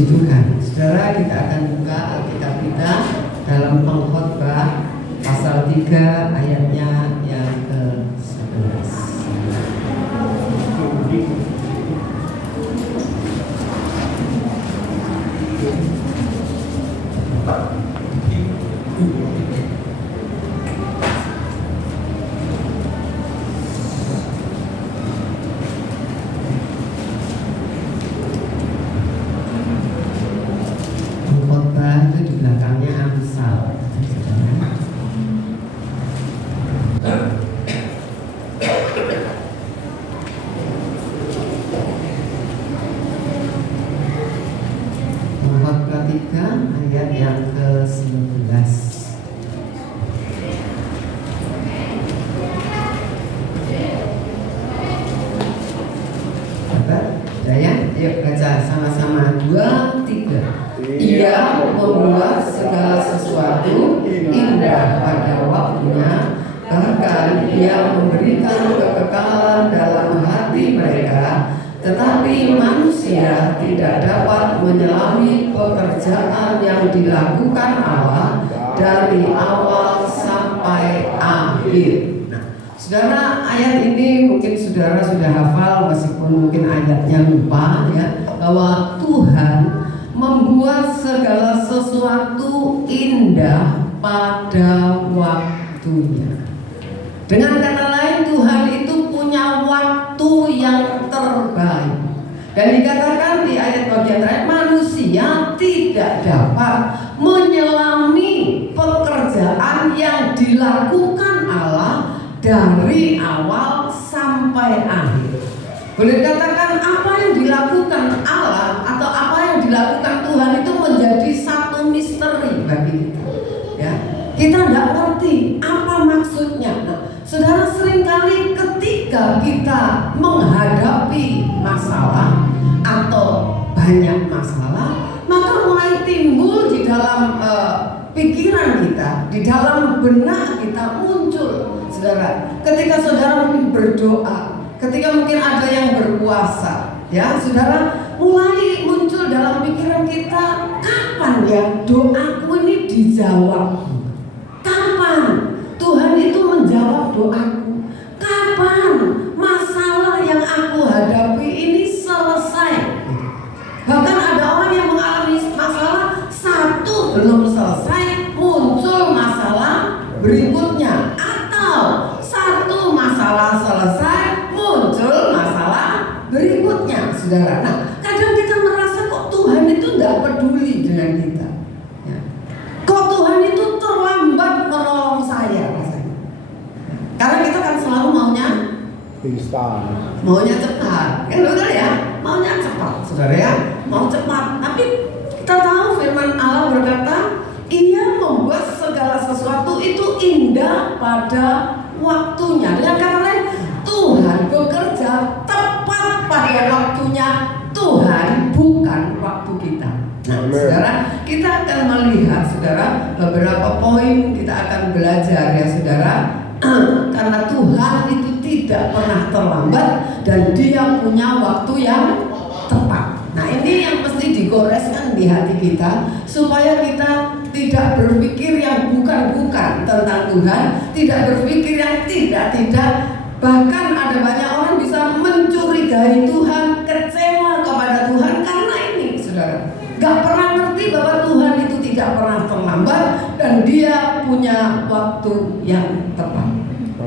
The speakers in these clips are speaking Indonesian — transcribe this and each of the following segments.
Puji Tuhan. Saudara, kita akan buka Alkitab kita dalam Pengkhotbah pasal 3 ayatnya yang ke-11. Pengkhotbah itu di belakangnya Amsal. Pengkhotbah 3 ayat yang ke-11. Ya, yuk baca sama-sama. 2, 3. Ia membuat segala sesuatu indah pada waktunya, bahkan ia memberikan kekekalan dalam hati mereka. Tetapi manusia tidak dapat menyelami pekerjaan yang dilakukan Allah dari awal sampai akhir. Saudara, ayat ini mungkin saudara sudah hafal meskipun mungkin ayatnya lupa ya, bahwa Tuhan membuat segala sesuatu indah pada waktunya. Dengan kata lain, Tuhan itu punya waktu yang terbaik. Dan dikatakan di ayat bagian terakhir, manusia tidak dapat menyelami pekerjaan yang dilakukan Allah dari awal sampai akhir. Boleh dikatakan apa yang dilakukan Allah atau apa yang dilakukan Tuhan itu menjadi satu misteri bagi kita. Ya, kita tidak ngerti apa maksudnya. Nah, saudara, seringkali ketika kita menghadapi masalah atau banyak masalah, maka mulai timbul di dalam pikiran kita, di dalam benak kita muncul. Saudara, ketika saudara mungkin berdoa, ketika mungkin ada yang berpuasa, ya saudara, mulai muncul dalam pikiran kita, kapan ya doaku ini dijawab? Kapan Tuhan itu menjawab doaku? Kapan masalah yang aku hadapi ini selesai? Bahkan ada orang yang mengalami masalah satu belum selesai, muncul masalah berikutnya. Satu masalah selesai, muncul masalah berikutnya, saudara. Nah, kadang kita merasa kok Tuhan itu tidak peduli dengan kita, ya. Kok Tuhan itu terlambat menolong saya rasanya. Karena kita kan selalu maunya cepat, kan betul ya? Maunya cepat, saudara ya, mau cepat. Tapi kita tahu firman Allah berkata, Ia membuat segala sesuatu itu indah pada waktunya. Dengan kata lain, Tuhan bekerja tepat pada waktunya. Tuhan bukan waktu kita. Nah, saudara, kita akan melihat, saudara, beberapa poin kita akan belajar ya, saudara. Karena Tuhan itu tidak pernah terlambat dan Dia punya waktu yang tepat. Nah, ini yang mesti digoreskan di hati kita supaya kita tidak berpikir yang bukan-bukan tentang Tuhan, tidak berpikir yang tidak-tidak. Bahkan ada banyak orang bisa mencurigai Tuhan, kecewa kepada Tuhan karena ini, saudara, gak pernah ngerti bahwa Tuhan itu tidak pernah terlambat dan Dia punya waktu yang tepat.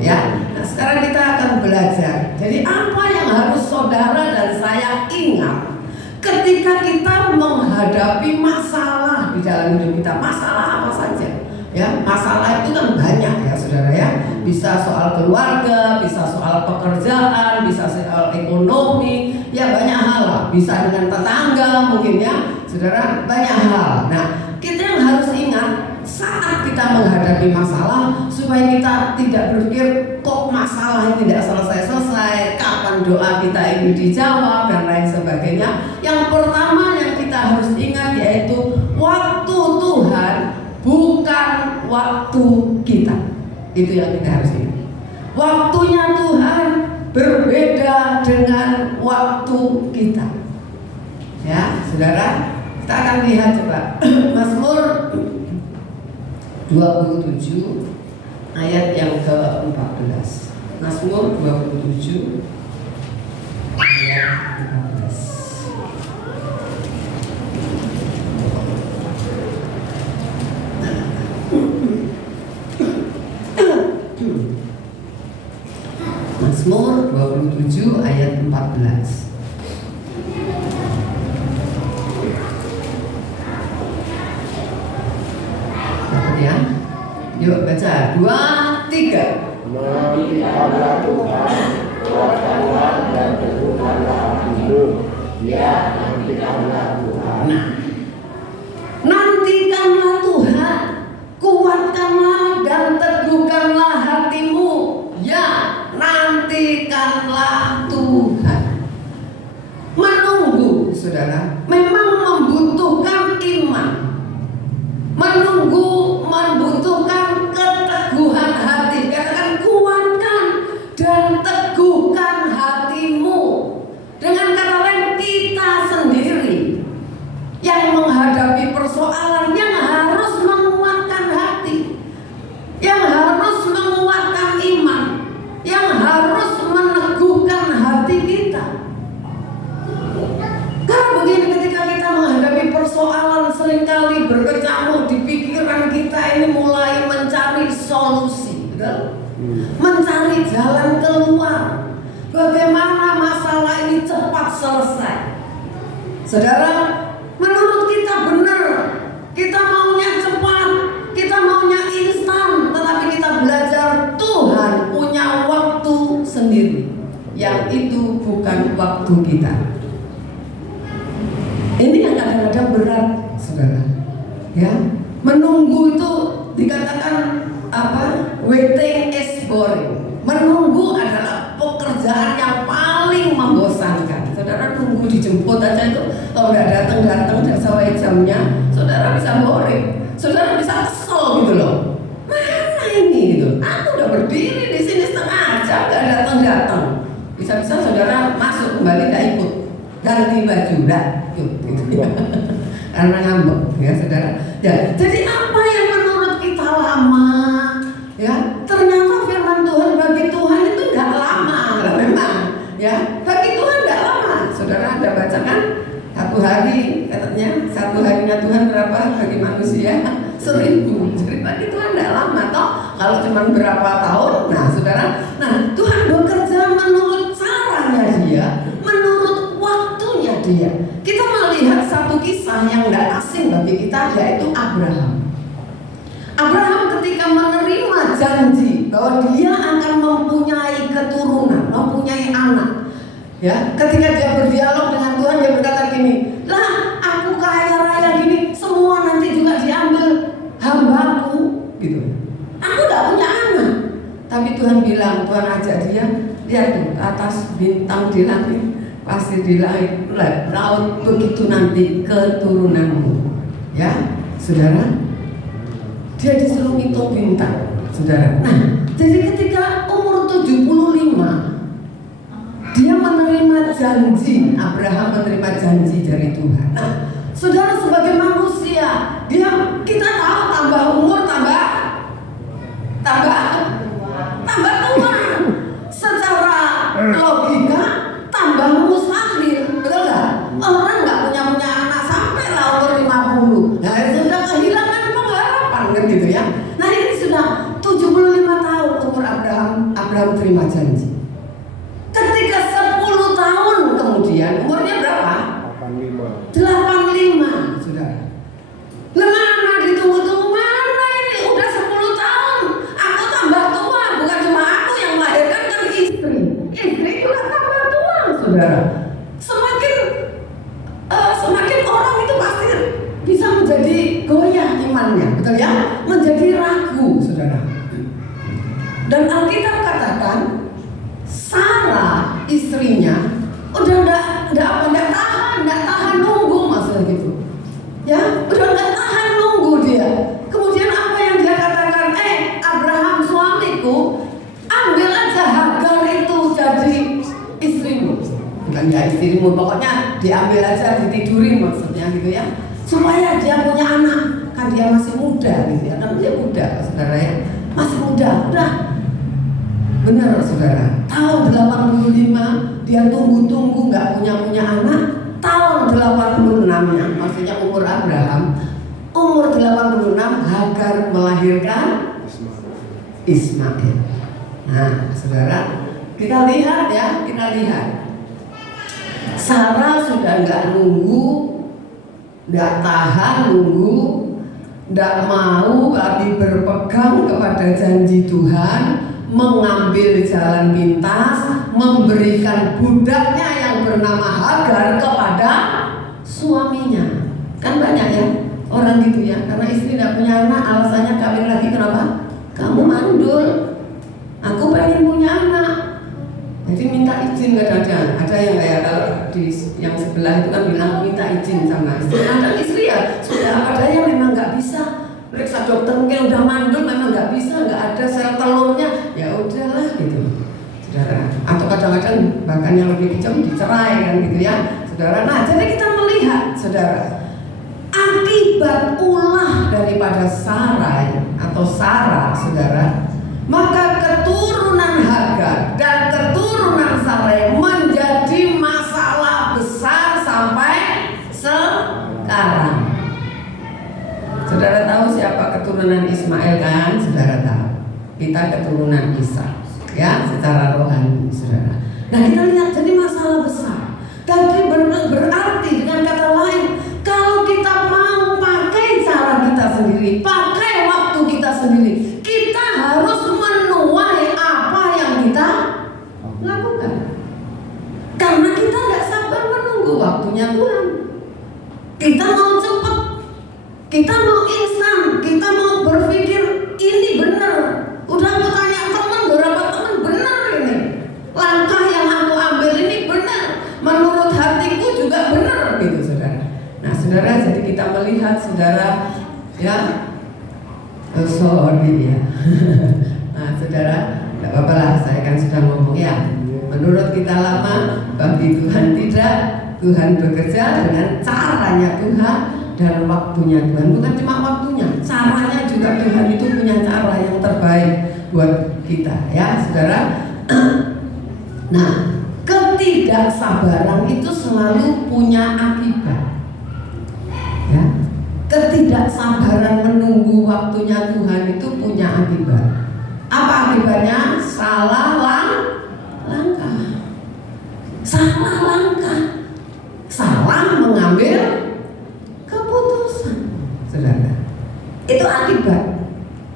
Ya, nah sekarang kita akan belajar. Jadi apa yang harus saudara dan saya ingat ketika kita menghadapi masalah di dalam hidup kita? Masalah apa saja? Ya, masalah itu kan banyak ya, saudara ya. Bisa soal keluarga, bisa soal pekerjaan, bisa soal ekonomi, ya banyak hal lah. Bisa dengan tetangga mungkin ya, saudara, banyak hal. Nah, kita yang harus ingat saat kita menghadapi masalah supaya kita tidak berpikir kok masalah ini tidak selesai-selesai, kapan doa kita ini dijawab dan lain sebagainya. Yang pertama yang kita harus ingat yaitu waktu Tuhan bukan waktu kita. Itu yang kita harus ingat. Waktunya Tuhan berbeda dengan waktu kita. Ya, saudara. Kita akan lihat coba Mazmur 27 ayat yang ke-14. Mazmur 27 ayat 14. Mazmur 27 ayat 14. Dapat ya? Yuk baca 2, 3. Nantikanlah Tuhan, kuatkanlah dan teguhkanlah hatimu. Ya, nantikanlah Tuhan. Nantikanlah Tuhan, kuatkanlah dan teguhkanlah hatimu. Ya, nantikanlah Tuhan. Menunggu, saudara, memang membutuhkan iman. Menunggu membutuhkan keteguhan hati. Katakan kuatkan dan teguhkan hatimu. Dengan kata lain, kita sendiri yang menghadapi persoalan, yang harus menguatkan hati, yang harus menguatkan iman, yang harus meneguhkan hati kita. Karena begini, ketika kita menghadapi persoalan, seringkali berkecamuk di pikiran kita ini, mulai mencari solusi, betul? Mencari jalan keluar. Bagaimana masalah ini cepat selesai? Saudara, menurut kita benar, kita maunya cepat, kita maunya instan, tetapi kita belajar Tuhan punya waktu sendiri, yang itu bukan waktu kita. Ini yang kadang-kadang berat, saudara. Ya, menunggu itu dikatakan apa? Waiting is boring. Menunggu adalah pekerjaan yang paling membosankan. Saudara nunggu dijemput aja itu, kalau nggak datang sesuai jamnya, saudara bisa boring. Saudara bisa kesel gitu loh. Mana ini gitu? Aku udah berdiri di sini setengah jam nggak datang. Bisa-bisa saudara masuk kembali nggak ikut, ganti baju dah. Gitu ya. Karena ngambek ya saudara. Ya, jadi apa yang menurut kita lama, ya ternyata firman Tuhan bagi Tuhan itu tidak lama, memang ya bagi Tuhan tidak lama. Saudara ada baca kan? Satu hari katanya, satu harinya Tuhan berapa bagi manusia? 1000. Jadi bagi Tuhan tidak lama toh. Kalau cuma berapa tahun, nah saudara, nah Tuhan bekerja menurut caranya Dia, menurut waktunya Dia. Kita melihat satu kisah yang tidak asing bagi kita, yaitu Abraham. Abraham ketika menerima janji bahwa dia akan mempunyai keturunan, mempunyai anak. Ya, ketika dia berdialog dengan Tuhan, dia berkata gini, lah aku kaya raya gini, semua nanti juga diambil hambaku, gitu. Aku tidak punya anak. Tapi Tuhan bilang, Tuhan ajak dia, lihat tuh atas bintang di langit, pasti di laut begitu nanti keturunanmu. Ya, saudara, dia disuruh hitung bintang, saudara. Nah, jadi ketika umur 75, dia menerima janji. Abraham menerima janji dari Tuhan. Nah, saudara, sebagai manusia, kita tahu tambah umur tambah tua. Secara logika tambah mustahil, betul nggak? Orang nggak punya anak sampai lah umur 50. Nah, sudah kehilangan pengharapan kan gitu ya. Nah, ini sudah 75 tahun umur Abraham terima janji. Ketika 10 tahun kemudian, umurnya berapa? 85, saudara. Mana ditunggu-tunggu, mana ini udah 10 tahun. Aku tambah tua, bukan cuma aku yang melahirkan, kan istri. Istri juga tambah tua, saudara. Semakin orang itu pasti bisa menjadi goyah imannya, betul ya? Menjadi ragu, saudara. Dan Alkitab katakan Sarah istrinya udah enggak tahan nunggu, maksudnya gitu. Ya, udah enggak tahan nunggu dia. Kemudian apa yang dia katakan? Abraham suamiku, ambil aja Hagar itu jadi istrimu. Bukan ya istrimu, pokoknya diambil aja, ditidurin maksudnya gitu ya. supaya dia punya anak. Kan dia masih muda gitu ya, kan dia muda saudara ya, masih muda. Udah benar saudara, tahun 85 dia tunggu-tunggu nggak punya anak. Tahun 86-nya, maksudnya umur Abraham, umur 86 Hagar melahirkan Ismail. Nah saudara, kita lihat ya, kita lihat Sarah sudah nggak nunggu, nggak tahan nunggu, nggak mau lagi berpegang kepada janji Tuhan, mengambil jalan pintas, memberikan budaknya yang bernama Hagar kepada suaminya. Kan banyak ya orang gitu ya, karena istri tidak punya anak, alasannya kawin lagi. Kenapa? Kamu mandul, aku pengen punya anak. Jadi minta izin kadang-kadang. Ada yang kayak kalau di yang sebelah itu kan bilang minta izin sama istri. Ada istri ya sudah ada yang memang nggak bisa. Periksa dokter mungkin udah mandul, memang nggak bisa, nggak ada sel telurnya. Ya udahlah gitu, saudara. Atau kadang-kadang bahkan yang lebih kejam dicerai kan gitu ya, saudara. Nah jadi kita melihat saudara, akibat ulah daripada Sarai atau Sarah saudara, maka keturunan Hagar dan keturunan Sarai menjadi masalah besar sampai sekarang. Saudara tahu siapa keturunan Ismail kan? Saudara tahu. Kita keturunan Isa, ya, secara rohani, saudara. Nah kita lihat jadi masalah besar. Tapi berarti dengan kata lain, kalau kita mau pakai cara kita sendiri, pakai waktu kita sendiri, kita harus menuai apa yang kita lakukan. Karena kita nggak sabar menunggu waktunya Tuhan. Kita mau cepat, kita mau instan, kita mau berpikir ini benar. Udah aku tanya teman, beberapa teman, benar ini. Langkah yang aku ambil ini benar. Menurut hatiku juga benar gitu saudara. Nah saudara, jadi kita melihat saudara ya, sorry ya. Nah saudara, tidak apa-apa lah, saya kan sudah ngomong ya. Menurut kita lama, bagi Tuhan tidak. Tuhan bekerja dengan caranya Tuhan dan waktunya Tuhan. Bukan cuma waktunya, caranya juga Tuhan itu punya cara yang terbaik buat kita ya saudara. Nah ketidaksabaran itu selalu punya akibat ya. Ketidaksabaran menunggu waktunya Tuhan itu punya akibat. Apa akibatnya? Salah langkah, salah langkah, salah mengambil keputusan, saudara. Itu akibat.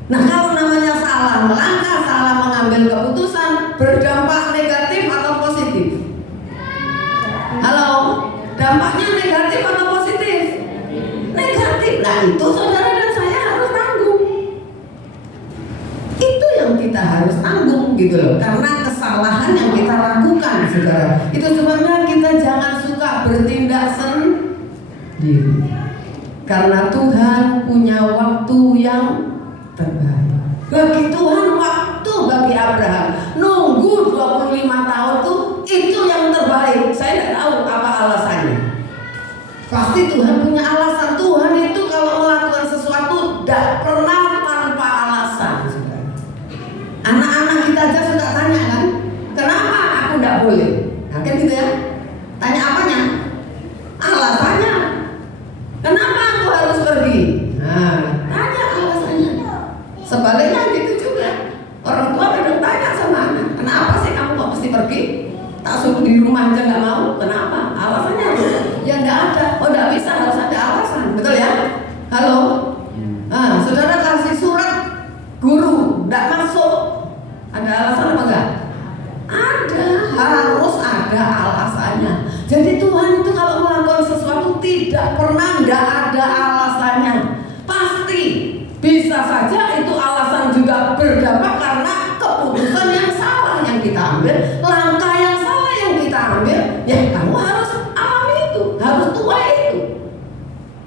Nah kalau namanya salah melangkah, salah mengambil keputusan, berdampak negatif atau positif? Halo, dampaknya negatif atau positif? Negatif. Nah itu saudara dan saya harus tanggung. Itu yang kita harus tanggung gitu loh. Karena kesalahan yang kita lakukan, saudara. Itu sebabnya kita jangan suka bertindak sendiri. Karena Tuhan punya waktu yang terbaik. Bagi Tuhan waktu bagi Abraham nunggu 25 tahun itu yang terbaik. Saya tidak tahu apa alasannya. Pasti Tuhan punya alasan. Tuhan itu kalau melakukan sesuatu tidak pernah tanpa alasan. Anak-anak kita aja suka tanya kan, kenapa aku tidak boleh? Nah kan gitu ya. Tanya apanya? Alasannya. Kenapa aku harus pergi? Nah, tanya alasannya. Sebaliknya gitu juga. Orang tua kadang tanya sama anak, kenapa sih kamu kok mesti pergi? Tak suruh di rumah aja nggak mau. Kenapa? Alasannya apa? Ya nggak ada. Oh nggak bisa, harus ada alasan. Betul ya? Halo? Nah, saudara kasih surat guru nggak masuk. Ada alasan apa enggak? Ada, harus ada alasannya. Jadi Tuhan itu kalau melakukan sesuatu tidak pernah nggak ada alasannya. Pasti bisa saja itu alasan juga berdampak karena keputusan yang salah yang kita ambil, langkah yang salah yang kita ambil. Ya kamu harus alami itu, harus tuai itu.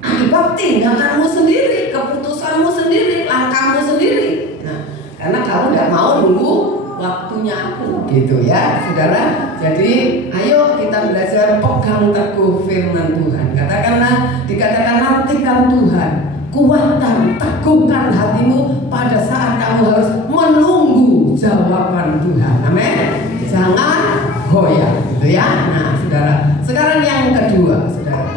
Akibat tindakanmu sendiri, keputusanmu sendiri, langkahmu sendiri. Nah, karena kamu nggak mau nunggu waktunya aku, gitu ya, saudara. Jadi, ayo kita belajar pegang teguh firman Tuhan. Dikatakan nanti firman Tuhan, kuatkan, teguhkan hatimu pada saat kamu harus menunggu jawaban Tuhan. Amin. Jangan goyah, gitu ya. Nah, saudara, sekarang yang kedua, saudara,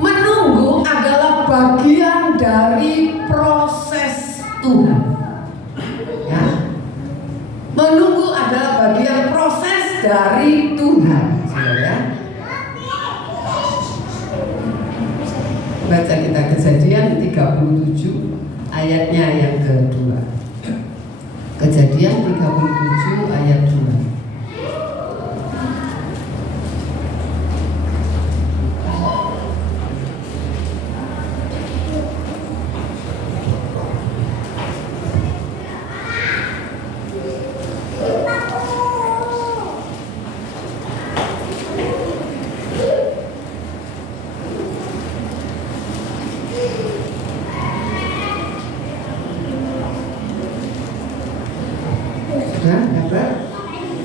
menunggu adalah bagian dari proses Tuhan. Ya, menunggu adalah bagian proses dari Tuhan, saudara. Baca kita Kejadian 37 ayatnya yang kedua. Kejadian 37 ayat 2.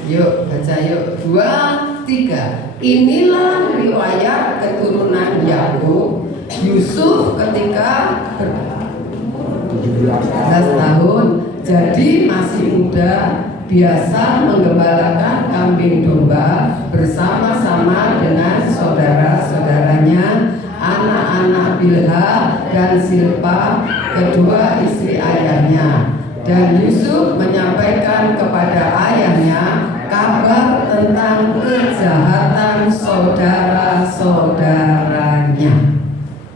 Yuk baca yuk. 2, 3. Inilah riwayat keturunan Yakub. Yusuf ketika 17 tahun, jadi masih muda, biasa menggembalakan kambing domba bersama-sama dengan saudara-saudaranya, anak-anak Bilha dan Silpa, kedua istri ayahnya. Dan Yusuf menyampaikan kepada ayahnya kabar tentang kejahatan saudara-saudaranya.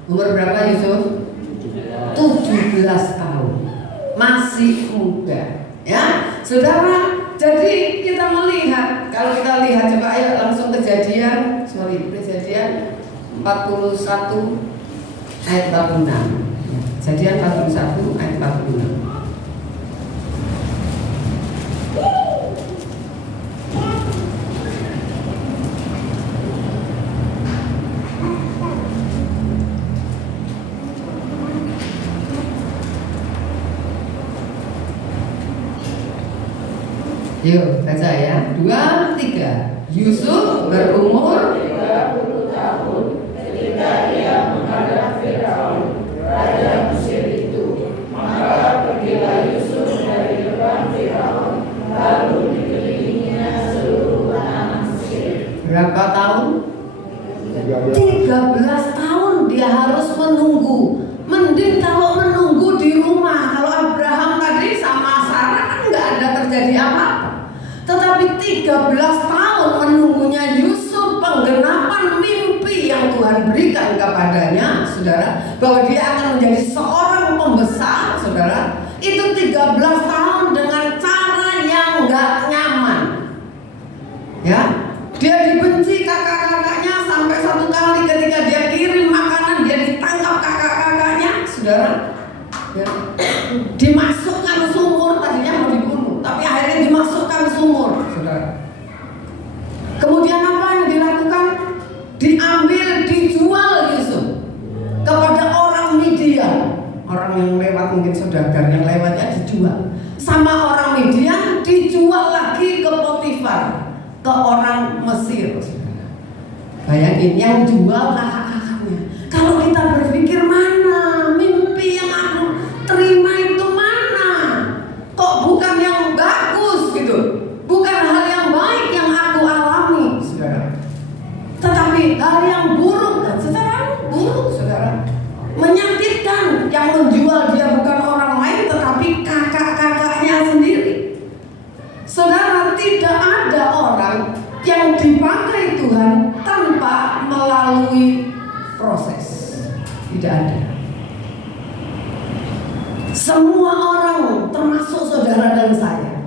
Umur berapa Yusuf? 17 tahun. Masih muda. Ya, saudara. Jadi kita melihat, kalau kita lihat, coba ayo langsung Kejadian 41 ayat 46. Kejadian 41 ayat 46. Yuk baca ya. 2, 3. Yusuf berumur 30 tahun ketika ia menghadap Firaun, raja Mesir itu. Maka pergilah Yusuf dari depan Firaun, lalu dikelilinginya seluruh tanah Mesir. Berapa tahun? 13 tahun dia harus menunggu. Mending kalau menunggu di rumah. Kalau Abraham tadi sama Sarah kan nggak ada terjadi apa-apa. Tetapi 13 tahun menunggunya Yusuf, penggenapan mimpi yang Tuhan berikan kepadanya, saudara, bahwa dia akan menjadi seorang pembesar, saudara. Itu 13 tahun dengan cara yang nggak nyaman. Ya, dia dibenci kakak-kakaknya sampai satu kali ketika dia kirim makanan, dia ditangkap kakak-kakaknya, saudara. Ya. Dimasukkan sumur, tadinya mau dibunuh, tapi akhirnya dimasukkan sumur, saudara. Kemudian apa yang dilakukan? Diambil, dijual Yusuf kepada orang Midian. Orang yang lewat, mungkin saudagar yang lewatnya dijual. Sama orang Midian dijual lagi ke Potifar, ke orang Mesir, saudara. Bayangin, yang jual kakak-kakaknya. Kalau kita berpikir, mana mimpi yang aku terima itu mana? Kok bukan yang bagus gitu? Bukan hal yang baik yang aku alami, saudara. Tetapi hal yang buruk, dan secara buruk, saudara. Menyakitkan. Yang menjual dia bukan orang lain, tetapi kakak-kakaknya sendiri. Saudara, tidak ada orang yang dipakai Tuhan tanpa melalui proses. Tidak ada. Semua orang, termasuk saudara dan saya,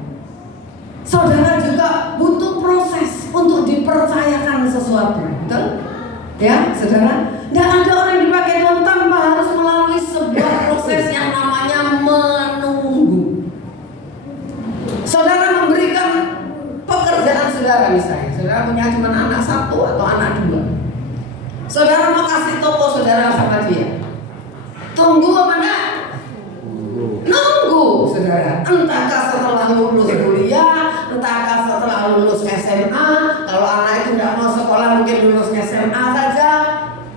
saudara juga butuh proses untuk dipercayakan sesuatu. Betul? Ya, saudara. Tidak ada orang yang dipakai Tuhan tanpa harus melalui sebuah proses yang namanya menunggu. Saudara memberikan pekerjaan saudara, misalnya saudara punya cuma anak 1 atau anak 2. Saudara mau kasih toko saudara sama dia. Tunggu apa enggak? Nunggu, saudara. Entahkah setelah lulus kuliah, entahkah setelah lulus SMA. Kalau anak itu tidak mau sekolah, mungkin lulus SMA saja.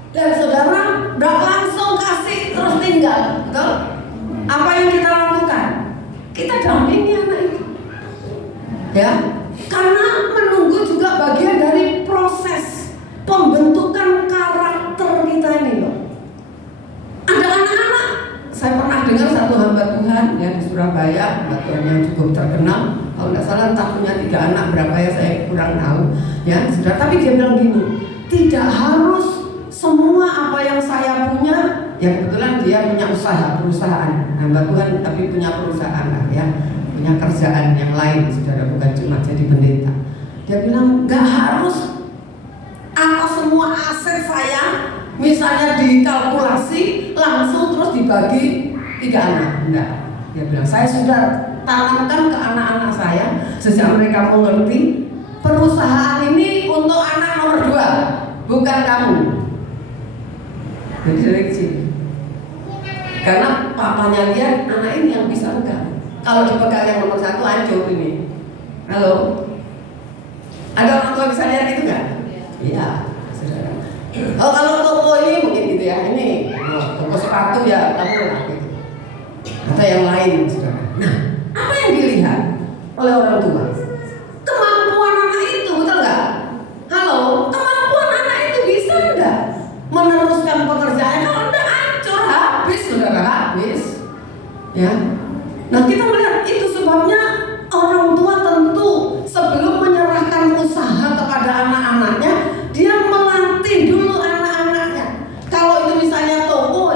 Dan saudara tidak langsung kasih saya pernah dengar satu hamba Tuhan ya di Surabaya, hamba Tuhan yang cukup terkenal, kalau nggak salah entah punya 3 anak berapa ya, saya kurang tahu ya saudara. Tapi dia bilang gini, tidak harus semua apa yang saya punya, ya kebetulan dia punya perusahaan hamba Tuhan, tapi punya perusahaan lah ya, punya kerjaan yang lain saudara, bukan cuma jadi pendeta. Dia bilang nggak harus apa semua aset saya misalnya dikalkulasi langsung terus dibagi 3 anak. Enggak. Dia bilang saya sudah tanamkan ke anak-anak saya sejak mereka mengerti perusahaan ini untuk anak nomor 2, bukan kamu. Jadi dari kecil. Karena papanya lihat anak ini yang bisa pegang. Kalau dipegang yang nomor 1 hancur ini. Halo. Ada orang tua bisa lihat itu nggak? Iya. Oh, kalau toko ini mungkin gitu ya, ini toko sepatu ya, kamu lah gitu. Atau yang lain, saudara. Nah, apa yang dilihat oleh orang tua? Kemampuan anak itu, betul nggak? Halo, kemampuan anak itu bisa nggak meneruskan pekerjaannya? Kalau nggak hancur, habis, saudara, habis. Ya. Nah, kita melihat itu sebabnya orang tua tentu sebelum menyerahkan usaha kepada anak-anaknya, dia melatih dulu anak-anaknya. Kalau itu misalnya toko,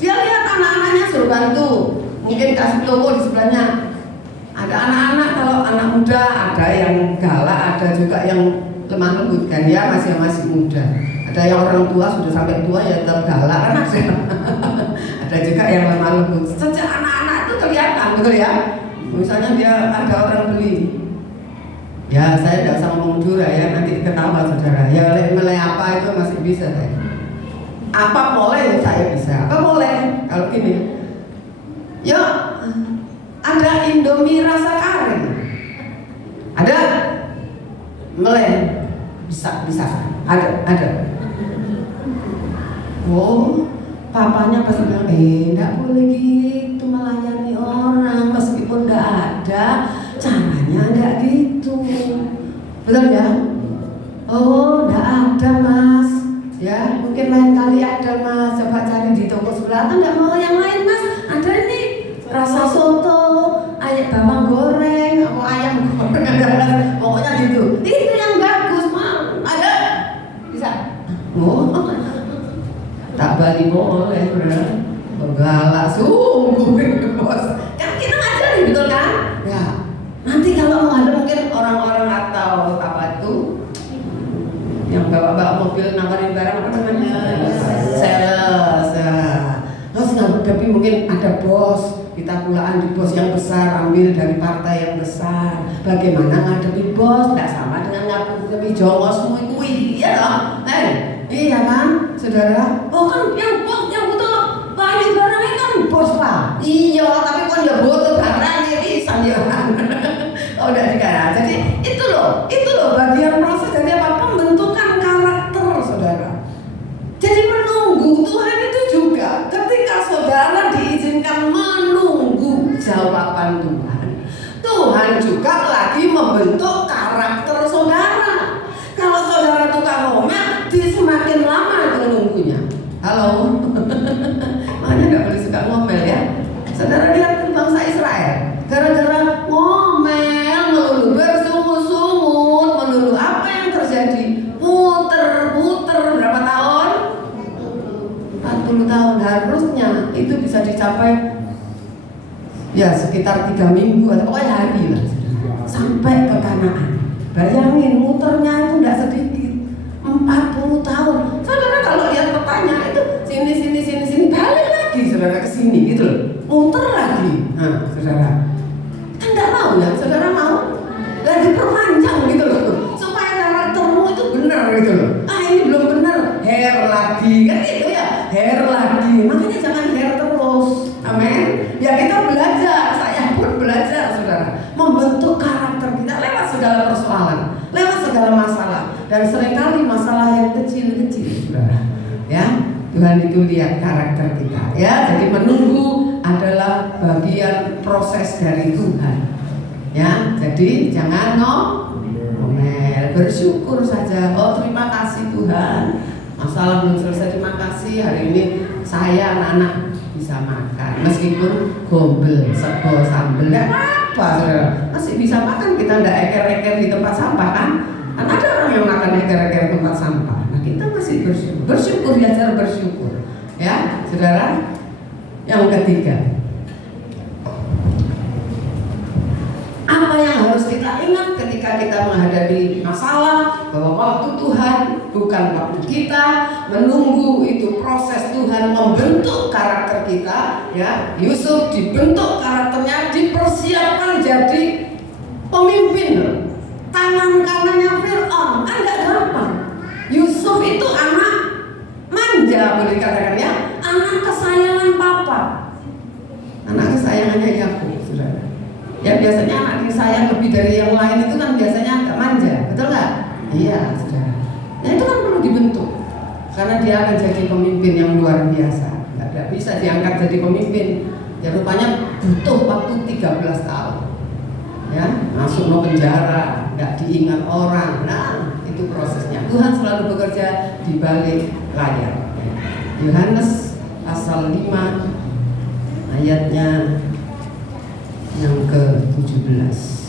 dia lihat anak-anaknya suruh bantu. Mungkin kasih toko di sebelahnya. Ada anak-anak, kalau anak muda ada yang galak, ada juga yang lemah lembut kan ya, masih muda. Ada yang orang tua sudah sampai tua ya tetap galak kan ada. Ada juga yang lemah lembut. Sejak anak-anak itu kelihatan, betul ya. Misalnya dia ada orang beli. Ya saya tidak usah ngomong jura ya, nanti ketawa saudara. Ya mulai apa itu masih bisa saya. Apa boleh saya bisa, apa boleh. Kalau gini, ya ada Indomie rasa kari, ada meleh, bisa, ada. Oh, papanya pasti bilang, enggak boleh gitu melayani orang meskipun enggak ada. Caranya enggak gitu, betul ya? Oh, enggak ada mas. Ya, mungkin lain kali ada mas. Coba cari di toko sebelah. Atau enggak mau yang lain mas? Ada ini rasa soto, ayam bawang goreng, atau ayam goreng. Pokoknya gitu. Itu yang bagus mas. Ada? Bisa? Oh, tak balik boleh, bener. Galak sungguh bos. Kan kita ngajarin, betul kan? Ya. Nanti kalau ada mungkin orang-orang atau apa itu yang bawa mobil nawarin barang apa namanya, sales. Terus tapi mungkin ada bos, kita pulaan di bos yang besar, ambil dari partai yang besar. Bagaimana ngadepi bos? Tidak sama dengan ngadepi jongosmu itu, iya loh. Iya kan, saudara? Oh kan yang bos yang butuh banyak barangnya kan bos lah. Iya, tapi kan ya butuh barangnya bisa dia. Oh udah dikara. Jadi itu loh bagian proses dari apa? Pembentukan karakter saudara. Jadi menunggu Tuhan itu juga ketika saudara diizinkan menunggu jawaban Tuhan, Tuhan juga lagi membentuk karakter saudara. Kalau saudara tukang ngomel, dia semakin lama itu nunggunya. Halo, makanya nggak boleh suka ngomel ya. Saudara lihat bangsa Israel, gara-gara ngomel melulu, bersungut-sungut melulu, apa yang terjadi? Puter-puter berapa tahun? 40 tahun. Harusnya itu bisa dicapai ya sekitar 3 minggu atau pokoknya hari lah sampai ke Kanaan. Bayangin muternya itu tidak sedikit, 40 tahun. Saudara kalau lihat petanya itu sini balik lagi saudara ke sini gitu loh, muter lagi. Nah saudara kan nggak mau ya, saudara mau lagi perpanjang gitu loh supaya karaktermu itu benar gitu loh. Ini belum benar, hair lagi kan gitu ya, hair lagi. Makanya jangan hair terus, amin. Ya kita belajar, saya pun belajar saudara, membentuk karakter kita lewat segala persoalan, lewat segala masalah, dan seringkali masalah yang kecil-kecil saudara. Ya Tuhan itu lihat karakter kita ya. Jadi menunggu adalah bagian proses dari Tuhan ya. Jadi jangan ngomel, bersyukur saja. Oh terima kasih Tuhan, masalah belum selesai, terima kasih hari ini saya anak-anak bisa makan meskipun gombel, sego, sambel, nggak apa-apa saudara, masih bisa makan. Kita nggak eker-eker di tempat sampah kan ada orang yang makan eker-eker di tempat sampah. Nah kita masih bersyukur, belajar bersyukur ya saudara. Yang ketiga, apa yang harus kita ingat ketika kita menghadapi masalah, bahwa waktu Tuhan bukan waktu kita, menunggu itu proses Tuhan membentuk karakter kita ya. Yusuf dibentuk karakternya, dipersiapkan jadi pemimpin, tangan kanannya Fir'aun, kan gak gampang. Yusuf itu anak manja boleh dikatakan ya, anak kesayangan papa, anak kesayangannya Yakub saudara. Ya biasanya anak disayang lebih dari yang lain itu kan biasanya agak manja, betul nggak? Iya, saudara. Nah itu kan perlu dibentuk, karena dia akan jadi pemimpin yang luar biasa. Nggak bisa diangkat jadi pemimpin. Ya rupanya butuh waktu 13 tahun. Ya, masuk ke penjara, nggak diingat orang. Nah itu prosesnya. Tuhan selalu bekerja di balik layar. Yohanes pasal 5 ayatnya yang ke-17.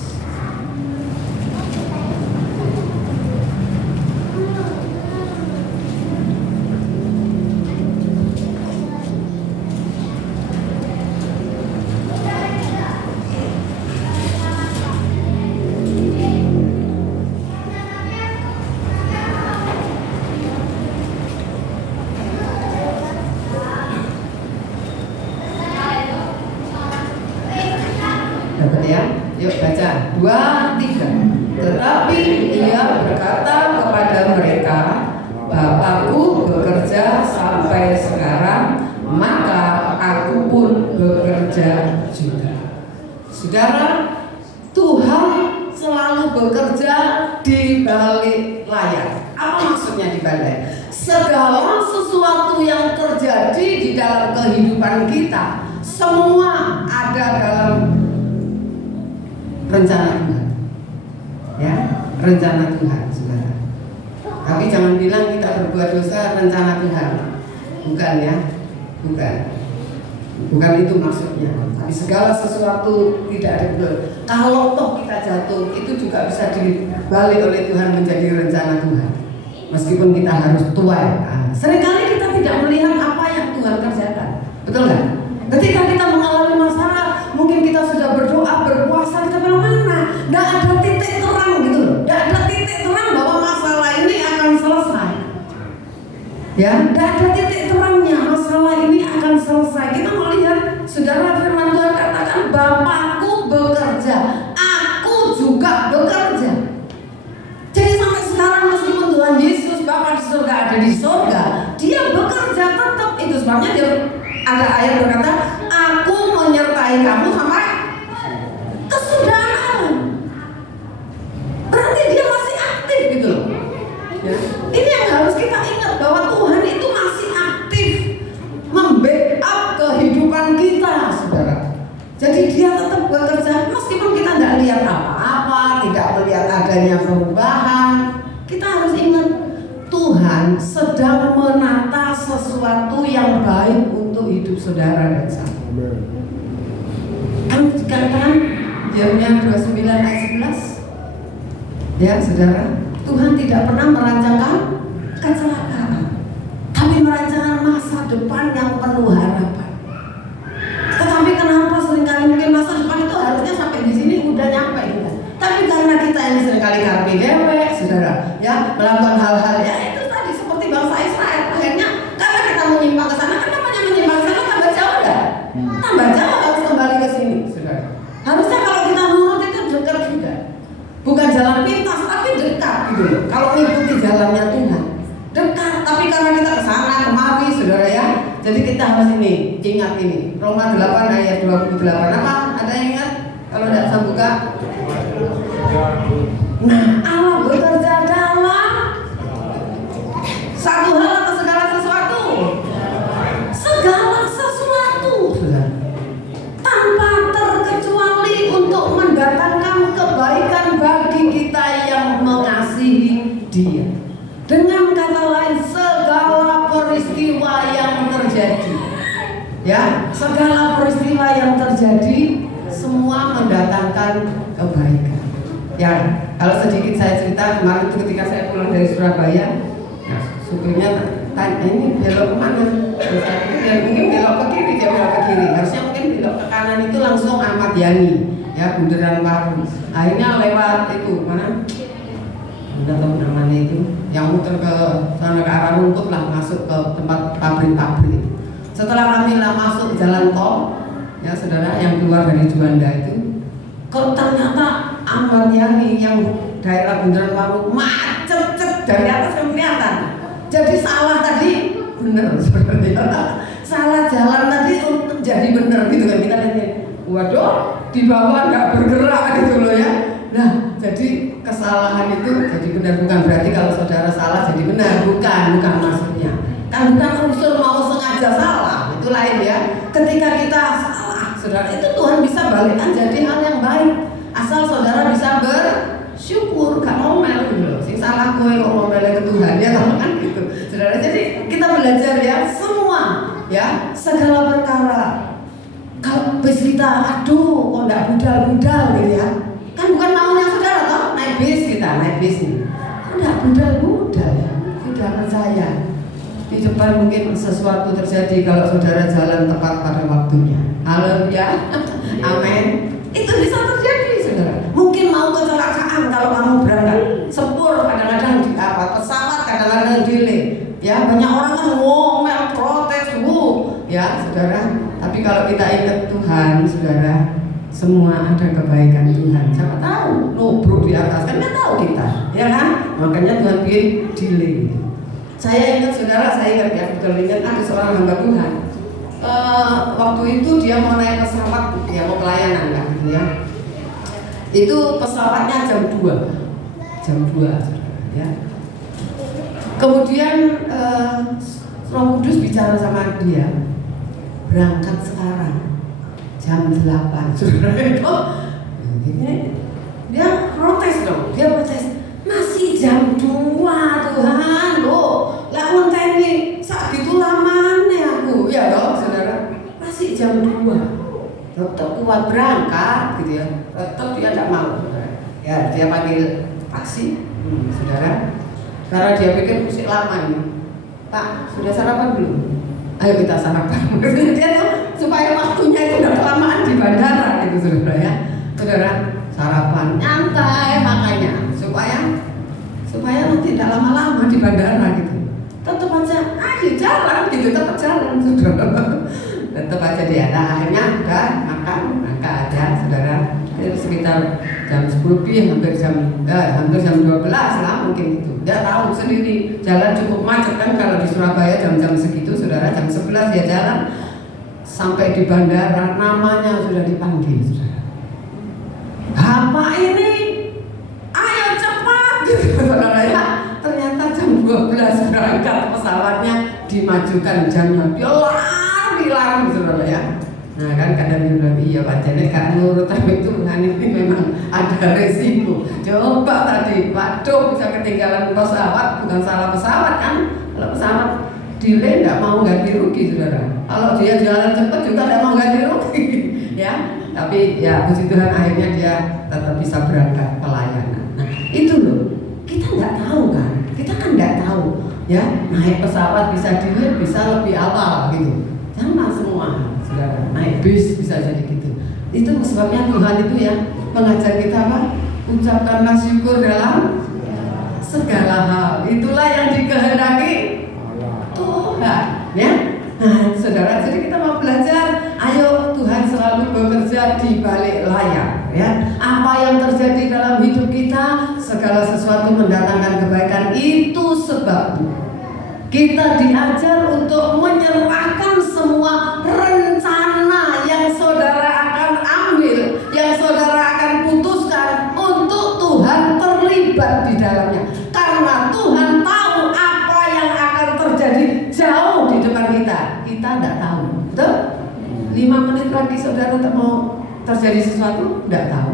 Dapat ya? Yuk baca 2, 3. Tetapi ia berkata kepada mereka, Bapakku bekerja sampai sekarang, maka aku pun bekerja juga. Saudara, Tuhan selalu bekerja di balik layar. Apa maksudnya di balik? Segala sesuatu yang terjadi di dalam kehidupan kita, semua ada dalam rencana Tuhan, ya, rencana Tuhan, saudara. Tapi jangan bilang kita berbuat dosa rencana Tuhan, bukan ya, bukan itu maksudnya. Tapi segala sesuatu tidak ada betul. Kalau toh kita jatuh, itu juga bisa dibalik oleh Tuhan menjadi rencana Tuhan. Meskipun kita harus tuai. Seringkali kita tidak melihat apa yang Tuhan kerjakan, betul nggak? Ketika kita mengalami masalah, mungkin kita sudah berdoa, berpuasa, kita bilang mana? Nggak ada titik terang gitu loh. Nggak ada titik terang bahwa masalah ini akan selesai. Ya, nggak ada titik terangnya, masalah ini akan selesai. Kita melihat, saudara, firman Tuhan katakan, Bapakku bekerja, aku juga bekerja. Jadi sampai sekarang meskipun Tuhan Yesus Bapa di surga ada di surga, dia bekerja tetap. Itu sebabnya dia ada ayat berkata, aku menyertai kamu sampai kesudahan. Berarti dia masih aktif gitu loh ya. Ini yang harus kita ingat, bahwa Tuhan itu masih aktif membackup kehidupan kita, saudara. Jadi dia tetap bekerja meskipun kita tidak lihat apa-apa, tidak melihat adanya perubahan. Kita harus ingat, Tuhan sedang menata sesuatu yang baik untuk hidup saudara dan saya. Kan dikatakan Yeremia 29 ayat 11. Ya saudara, Tuhan tidak pernah merancangkan kecelakaan, tapi merancangkan masa depan yang penuh harapan. Tetapi kenapa seringkali mungkin masa depan itu harusnya sampai di sini udah nyampe kita. Tapi karena kita ini seringkali karpe dewek, saudara, ya melakukan hal-hal ya itu tadi seperti bangsa Israel. Akhirnya karena kita menyimpang ke sana, kan namanya menyimpang ke sana tambah jauh enggak? Tambah jauh, harus kembali ke sini, saudara. Harusnya kalau kita nurut itu dekat juga, bukan jalan pintas tapi dekat gitu. Kalau mengikuti jalannya Tuhan dekat, tapi karena kita ke sana kemari, saudara ya. Jadi kita harus ini, ingat ini Roma 8 ayat 28. Apa? Ada yang ingat? Kalau tidak bisa buka. Nah, Allah bekerja dalam satu hal atau segala sesuatu. Segala sesuatu, tanpa terkecuali untuk mendatangkan kebaikan bagi kita yang mengasihi Dia. Dengan kata lain, segala terjadi, ya segala peristiwa yang terjadi semua mendatangkan kebaikan. Ya, kalau sedikit saya cerita kemarin itu ketika saya pulang dari Surabaya, nah, supirnya tanya ini belok kemana? Terus saya pikir mungkin belok ke kiri, dia belok ke kiri. Harusnya mungkin belok ke kanan itu langsung Ahmad Yani, ya Bundaran Paru. Akhirnya lewat itu mana? Nggak tahu namanya itu, yang muter ke sana ke arah rumput lah, masuk ke tempat pabrik-pabrik. Setelah kami lah masuk jalan tol, ya saudara yang keluar dari Juanda itu, kok ternyata Ahmad Yani yang daerah Bundaran Paru macet dari atas yang kelihatan. Jadi salah tadi bener sebenarnya, salah jalan tadi untuk jadi bener gitu kan, kita lihat, waduh di bawah nggak bergerak gitu loh ya. Nah jadi kesalahan itu jadi benar, bukan berarti kalau saudara salah jadi benar, bukan maksudnya. Kan bukan unsur mau sengaja salah, itu lain ya. Ketika kita salah, saudara, itu Tuhan bisa balikkan jadi hal yang baik, asal saudara bisa bersyukur, gak ngomel gitu loh. Sing salah gue kok ngomelnya ke Tuhan ya, kan gitu, saudara. Jadi kita belajar ya semua, ya segala perkara. Kalau bis kita, aduh kok nggak budal-budal gitu ya, kan bukan maunya saudara toh, naik bis kita, naik bis nih, nggak budal-budal ya, sudah percaya. Di depan mungkin sesuatu terjadi kalau saudara jalan tepat pada waktunya. Haleluya, amin. Itu bisa terjadi saudara. Mungkin mau kecelakaan kalau kamu berangkat, sepur kadang-kadang pesawat kadang-kadang delay. Ya banyak orang kan ngomel protes, ya saudara. Tapi kalau kita ingat Tuhan, saudara, semua ada kebaikan Tuhan. Siapa tahu nubruk di atas, kan nggak tahu kita, ya kan? Makanya Tuhan bikin delay. Saya ingat saudara, saya ingat ya, betul ingat ada seorang hamba Tuhan. Waktu itu dia mau naik pesawat, dia mau pelayanan kan, gitu ya. Itu pesawatnya jam 2, saudara, ya. Kemudian Roh Kudus bicara sama dia, berangkat sekarang jam 8, saudara itu. Dia protes dong, dia protes. Masih jam 2 Tuhan, loh lakukan teknik saat itu lamanya aku, ya dong saudara. Masih jam 2 tetap kuat berangkat gitu ya, tetap dia tidak mau, ya dia panggil taksi, saudara, karena dia pikir musik lama ini. Pak, sudah sarapan belum? Ayo kita sarapan. Dia tuh supaya waktunya itu udah kelamaan di bandara gitu saudara ya. Saudara sarapan nyantai makanya supaya nanti tidak lama-lama di bandara gitu. Tetap aja, ayo jalan gitu, tetap jalan saudara. Tetap aja dia. Nah akhirnya udah makan aja saudara. Itu sekitar jam 10 lebih, hampir jam 12 lah mungkin itu. Dia tahu sendiri jalan cukup macet kan kalau di Surabaya jam-jam segitu saudara, jam 11 dia jalan sampai di bandara, namanya sudah dipanggil saudara. Bapak ini ayo cepat gitu saudara ya. Ternyata jam 12 berangkat pesawatnya, dimajukan jamnya, dia lari saudara ya. Nah kan kadang dia bilang, iya Pak Janet gak nurut, tapi Tuhan ini memang ada resiko. Coba tadi, waduh bisa ketinggalan pesawat, bukan salah pesawat kan. Kalau pesawat delay gak mau ganti rugi saudara. Kalau dia jalan cepat juga gak mau ganti rugi ya. Tapi ya puji Tuhan akhirnya dia tetap bisa berangkat pelayanan. Nah itu loh, kita nggak tahu kan, kita kan nggak tahu ya, naik pesawat bisa delay, bisa lebih awal gitu. Sama semua saudara, naik bis bisa jadi gitu. Itu sebabnya Tuhan itu ya mengajar kita apa? Ucapkanlah syukur dalam segala hal. Itulah yang dikehendaki Tuhan ya. Nah saudara, jadi kita mau belajar, ayo Tuhan selalu bekerja di balik layar ya. Apa yang terjadi dalam hidup kita, segala sesuatu mendatangkan kebaikan. Itu sebabnya kita diajar untuk menyerahkan semua rencana yang saudara akan ambil, yang saudara akan putuskan untuk Tuhan terlibat di dalamnya. Karena Tuhan tahu apa yang akan terjadi jauh di depan kita. Kita tidak tahu, betul? 5 menit lagi saudara mau terjadi sesuatu, tidak tahu.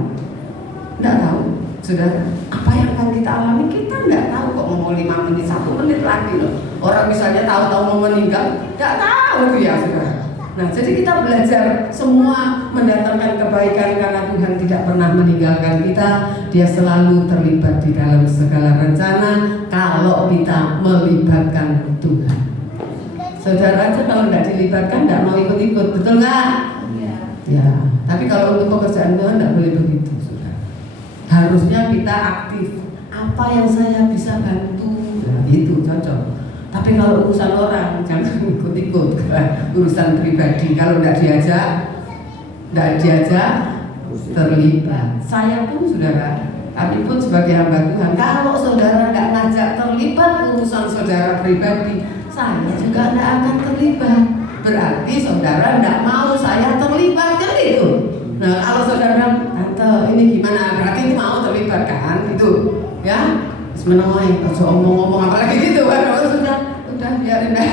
Saudara, apa yang akan kita alami kita tidak tahu kok, mau 5 menit, 1 menit lagi loh. Orang misalnya tahu-tahu mau meninggal, nggak tahu dia saudara. Nah, jadi kita belajar semua mendatangkan kebaikan karena Tuhan tidak pernah meninggalkan kita. Dia selalu terlibat di dalam segala rencana kalau kita melibatkan Tuhan. Saudara aja kalau nggak dilibatkan nggak mau ikut-ikut, betul nggak? Ya. Tapi kalau untuk pekerjaan Tuhan nggak boleh begitu, saudara. Harusnya kita aktif. Apa yang saya bisa bantu? Nah, itu cocok. Tapi kalau urusan orang jangan ikut-ikut, urusan pribadi. Kalau tidak diajak terlibat. Saya pun saudara, kami pun sebagai hamba Tuhan, kalau saudara tidak ngajak terlibat urusan saudara pribadi, saya juga tidak akan terlibat. Berarti saudara tidak mau saya terlibat, kan itu. Nah, kalau saudara, tante ini gimana? Berarti mau terlibat kan? Itu, ya. Menengah, ngomong-ngomong apalagi gitu kan? Udah biarin dah,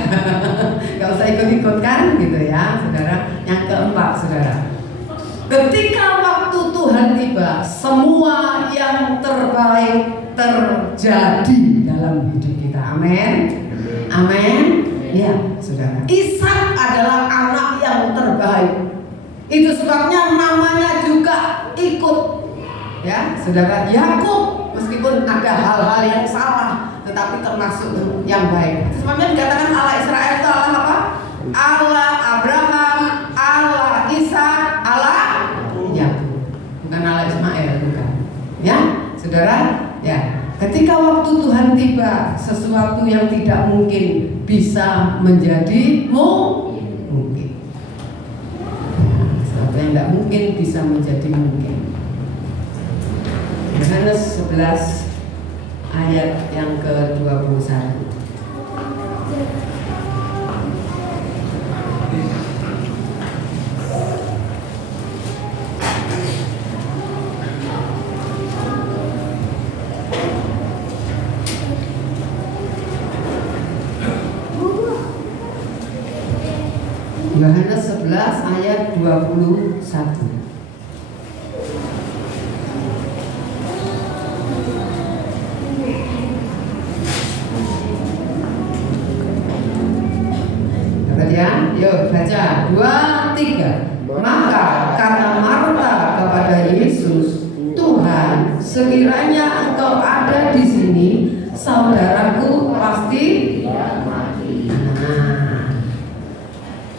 nggak usah ikut-ikut kan, gitu ya, saudara. Yang keempat, saudara, ketika waktu Tuhan tiba, semua yang terbaik terjadi dalam hidup kita. Amin, amin. Ya, saudara. Ishak adalah anak yang terbaik. Itu sebabnya namanya juga ikut. Ya, saudara. Yakub meskipun ada hal-hal yang salah, tetapi termasuk yang baik. Sebabnya dikatakan Allah Israel itu Allah apa? Allah Abraham, Allah Ishak, Allah Yakub. Bukan Allah Ismail, bukan. Ya, saudara. Ya. Ketika waktu Tuhan tiba, sesuatu yang tidak mungkin bisa menjadi mungkin. Sesuatu yang tidak mungkin bisa menjadi mungkin. Yohanes 11 ayat yang ke-21. Yohanes 11 ayat 21. Yuk baca 2, 3. Maka kata Marta kepada Yesus, Tuhan, sekiranya Engkau ada di sini, saudaraku pasti mati. Nah,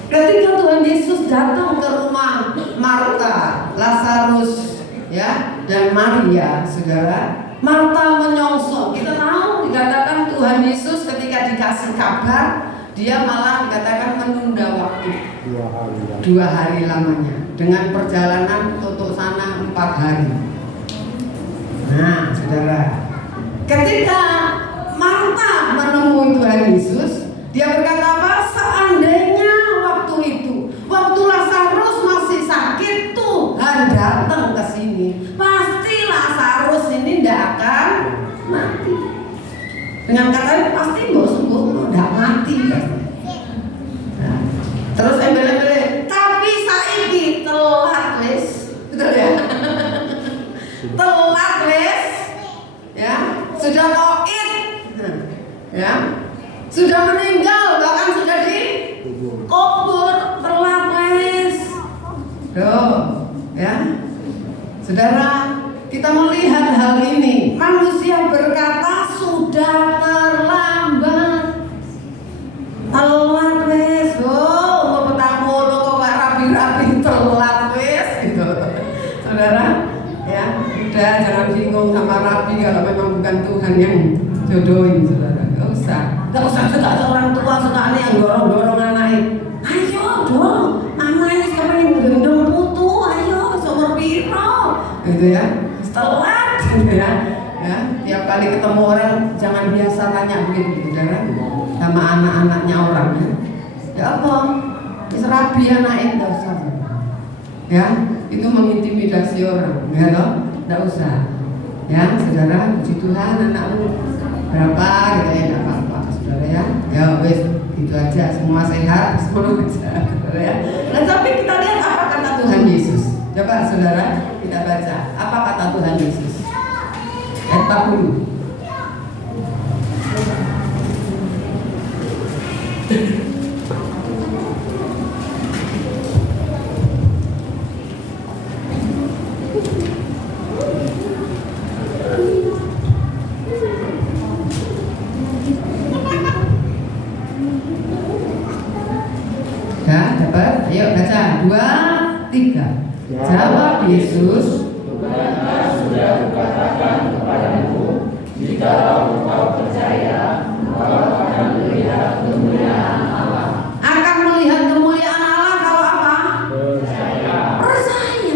ketika Tuhan Yesus datang ke rumah Marta, Lazarus, ya, dan Maria, saudara, Marta menyongsong. Kita tahu dikatakan Tuhan Yesus ketika dikasih kabar, dia malah dikatakan menunda waktu 2 hari lamanya, dengan perjalanan untuk sana 4 hari. Nah, saudara, ketika Marta menemui Tuhan Yesus, dia berkata apa? Seandainya waktu itu, waktu Lazarus masih sakit, Tuhan datang ke sini, pasti Lazarus ini tidak akan mati. Dengan kata pasti mau sembuh, tidak mati pasti. Nah, terus embel-embel, tapi saiki telat wis, betul ya? Telat wis, ya, sudah koit, ya, sudah meninggal, bahkan sudah dikubur, telat wis. Ya, saudara, kita melihat hal ini. Manusia berkata sudah terlambat, telat wis. Umur petang puluh kok gak rapi-rapi, telat wis gitu. Saudara, ya, udah jangan bingung sama rapi kalau memang bukan Tuhan yang jodohin, saudara. Gak usah juga orang tua suka yang dorong-dorong anaknya. Ayo dong, anaknya sekarang gendong putu, ayo seumur piro, gitu ya. Telat, gitu ya. Ya, tiap kali ketemu orang jangan biasa tanya begitu, saudara, sama anak-anaknya orang, ya. Ya apa? Wis rabi anake enggak usah. Ya, itu mengintimidasi orang, ya toh? Enggak usah. Ya, saudara, puji Tuhan anakmu berapa gitu ya, enggak apa-apa, saudara ya. Ya wis, gitu aja, semua sehat, semua aja, saudara ya. Nah, tapi kita lihat apa kata Tuhan Yesus. Coba saudara, kita baca apa kata Tuhan Yesus. Ayat 40. Ayo baca 2, 3. Jawab Yesus, bukankah sudah kukatakan kepadamu, jikalau engkau percaya, engkau akan melihat kemuliaan Allah. akan melihat kemuliaan Allah kalau apa? Percaya. Percaya.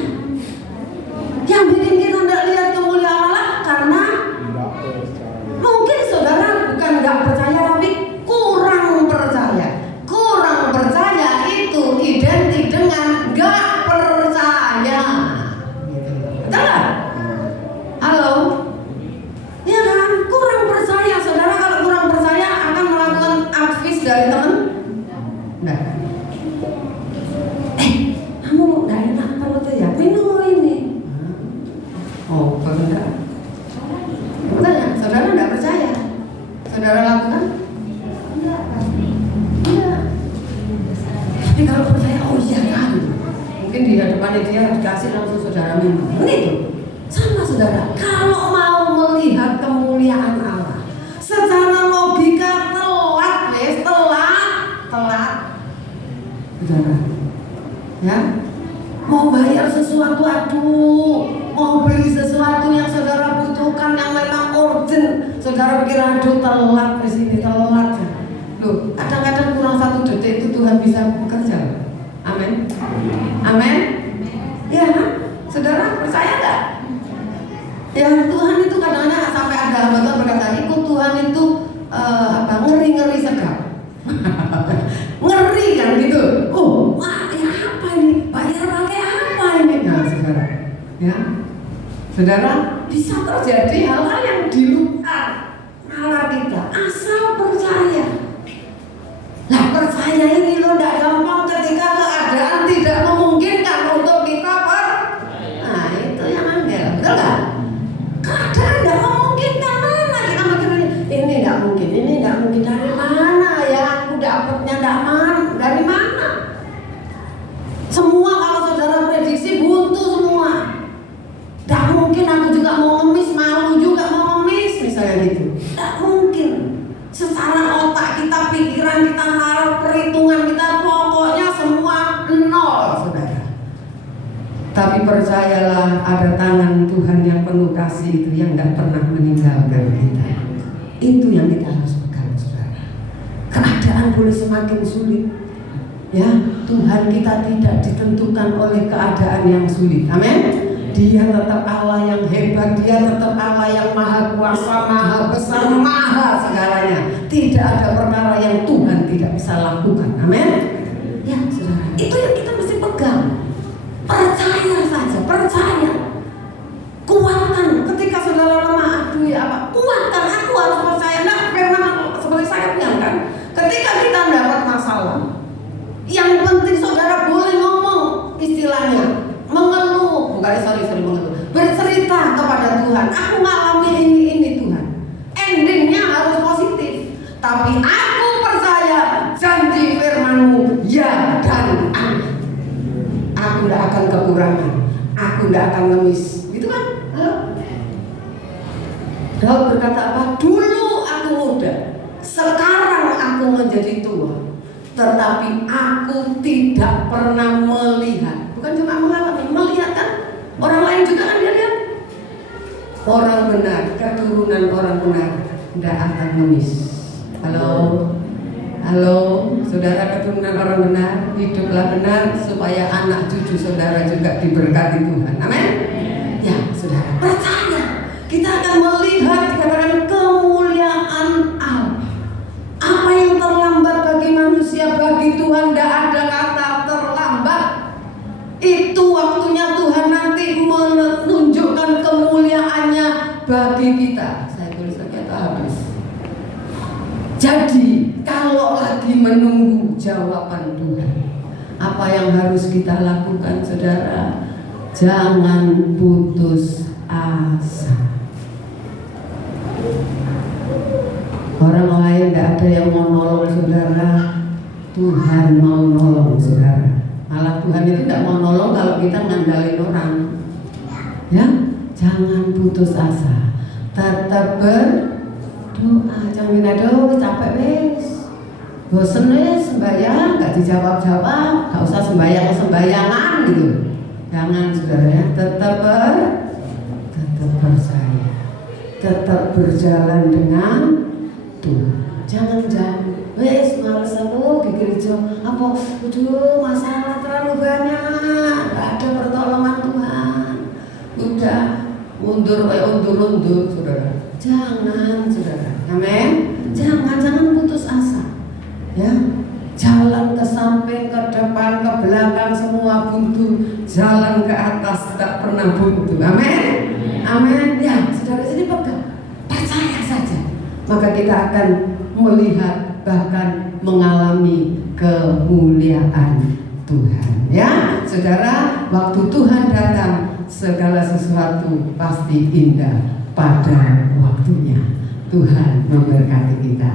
Yang bikin kita tidak lihat kemuliaan Allah karena Tidak percaya. mungkin saudara bukan nggak percaya tapi kurang percaya. Kurang percaya itu identik dengan nggak percaya. Betul nggak? Halo? Ya kan? Kurang percaya. Saudara kalau kurang percaya akan melakukan advis dari teman? Nah. Kamu nggak enak perutnya ya? Minum ini. Oh, enggak. Tanya, saudara nggak percaya? Saudara lakukan? Enggak. Iya. Tapi kalau percaya, oh iya kan. Mungkin di hadapan dia dikasih langsung saudara minum. Begitu. Sama saudara. Kalau mau melihat kemuliaan Allah, secara logika telat, wes telat. Saudara. Ya. Mau bayar sesuatu, aduh, mau beli sesuatu yang saudara butuhkan yang memang urgent, saudara pikir aduh telat di sini telat. Loh, kadang-kadang kurang 1 detik itu Tuhan bisa bekerja. Amin. Amin. Ya, saudara percaya nggak? Ya Tuhan itu kadang-kadang sampai ada hamba Tuhan berkata, ikut Tuhan itu ngeri sedap. Ngeri kan gitu. Oh, wah ya apa ini? Bayar pakai apa ini? Nah, saudara, ya, saudara bisa terjadi hal-hal yang di luar nalar kita asal percaya. Nah, percaya ini lo tidak gampang ketika keadaan tidak memungkinkan untuk kita Nah, itu yang angel, betul nggak? Keadaan tidak memungkinkan, mana kita mikir ini tidak mungkin, dari mana ya? Aku dapatnya dari mana? Semua kalau saudara prediksi buntu semua. Tidak mungkin aku juga mau ngemis, malu juga mau ngemis, misalnya gitu. Tidak mungkin. Secara otak kita, pikiran kita, nalar perhitungan kita, pokoknya semua nol, saudara. Tapi percayalah ada tangan Tuhan yang penuh kasih itu yang tidak pernah meninggalkan kita. Itu yang kita harus pegang, saudara. Keadaan boleh semakin sulit, ya, Tuhan kita tidak ditentukan oleh keadaan yang sulit. Amin. Dia tetap Allah yang hebat, dia tetap Allah yang maha kuasa, maha besar, maha segalanya. Tidak ada perkara yang Tuhan tidak bisa lakukan. Amin. Ya, saudara, itu yang kita mesti pegang. Percaya saja, percaya. Kuatkan ketika saudara lemah, aduh ya apa? Kuatkan, aku harus percaya. Nah, memang seperti saya bilang kan, ketika kita mendapat masalah, yang penting saudara boleh ngomong, istilahnya mengeluh, mengeluh, bercerita kepada Tuhan. Aku mengalami ini Tuhan. Endingnya harus positif. Tapi aku percaya janji firman-Mu ya dan amin. Aku tidak akan kekurangan, aku tidak akan ngemis. Gitu kan? Halo? Daud berkata apa? Dulu aku muda, sekarang aku menjadi tua, tetapi aku tidak pernah melihat. Bukan cuma mengalami, melihat kan? Orang lain juga kan dia lihat. Orang benar, keturunan orang benar tidak akan ngemis. Halo? Halo, saudara keturunan orang benar, hiduplah benar supaya anak cucu saudara juga diberkati Tuhan. Amin. Ya, saudara, percaya. Kita akan melihat dikatakan kemuliaan Allah. Apa yang terlambat bagi manusia, bagi Tuhan tidak ada kata terlambat. Itu waktunya Tuhan nanti menunjukkan kemuliaannya bagi kita. Saya tulis lagi atau habis. Jadi kalau lagi menunggu jawaban Tuhan, apa yang harus kita lakukan, saudara? Jangan putus asa. Orang lain tidak ada yang mau nolong saudara, Tuhan mau nolong saudara. Malah Tuhan itu tidak mau nolong kalau kita ngandalin orang. Ya, jangan putus asa. Tetap berdoa. Jangan aduh capek wes, bosen wes sembahyang, nggak dijawab-jawab, nggak usah sembayangan gitu. Jangan saudara ya, tetap percaya, tetap berjalan dengan Tuhan. Jangan wes males aku di gereja, apa aduh masalah terlalu banyak, gak ada pertolongan Tuhan, udah undur saudara. Jangan saudara, amin. Jangan putus asa, ya. Jalan ke samping, ke depan, ke belakang semua buntu, jalan ke atas tak pernah buntu, amin. Amin. Ya, saudara sini pegang, percaya saja, maka kita akan melihat bahkan mengalami kemuliaan Tuhan. Ya, saudara, waktu Tuhan datang segala sesuatu pasti indah pada waktunya. Tuhan memberkati kita.